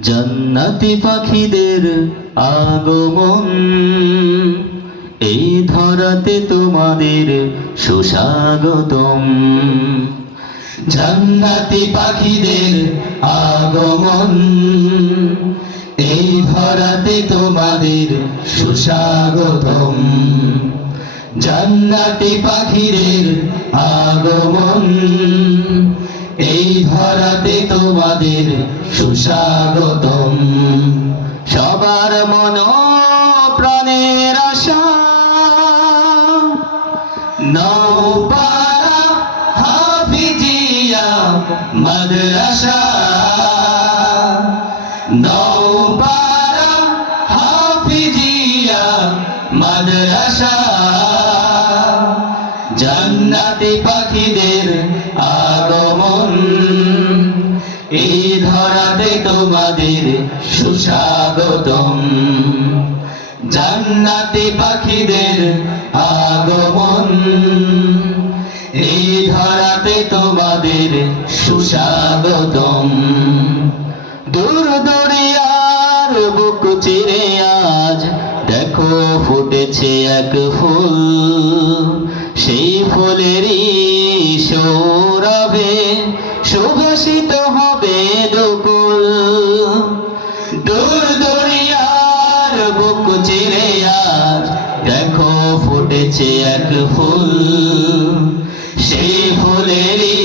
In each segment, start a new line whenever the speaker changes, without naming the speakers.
জান্নাতি পাখিদের আগমন। এই ধরাতে তোমাদের সুস্বাগতম। জান্নাতি পাখিদের আগমন। এই ধরাতে তোমাদের সুস্বাগতম। জান্নাতি পাখিদের আগমন সুস্বাগতম। সবার মন প্রাণের আশা নৌপাড়া হাফিজিয়া মাদ্রাসা। নৌপাড়া হাফিজিয়া মাদ্রাসা। জান্নাতি পাখিদের আগমন। এই ধরাতে তোমাদের সুস্বাগতম। জান্নাতি পাখিদের আগমন। এই ধরাতে তোমাদের সুস্বাগতম। দূর দূরিয়ার বুক চিরে আজ দেখো ফুটেছে এক ফুল। সেই ফুলেরই হবে দুকুল দূর দূরিয়ার বুক চিরে আজ দেখো ফুটেছে এক ফুল। সেই ফুলেরই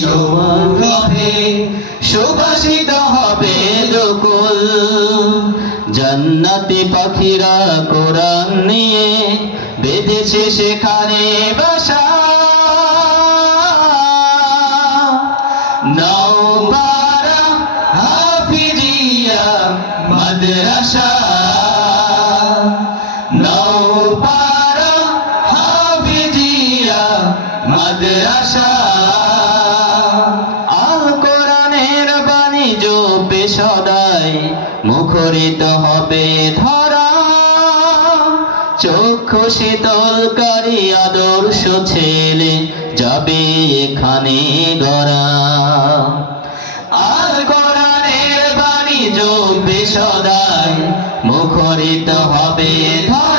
সৌরভে সুভাষিত হবে দুকুল জান্নাতি পাখিরা কোরআন নিয়ে বেঁধেছে সেখানে বাসা। মাদ্রাসা। মুখরিত হবে ধরা। চক্ষু শীতলকারী আদর্শ ছেলে যাবে এখানে গড়া। সদাই মুখরিত হবে ধর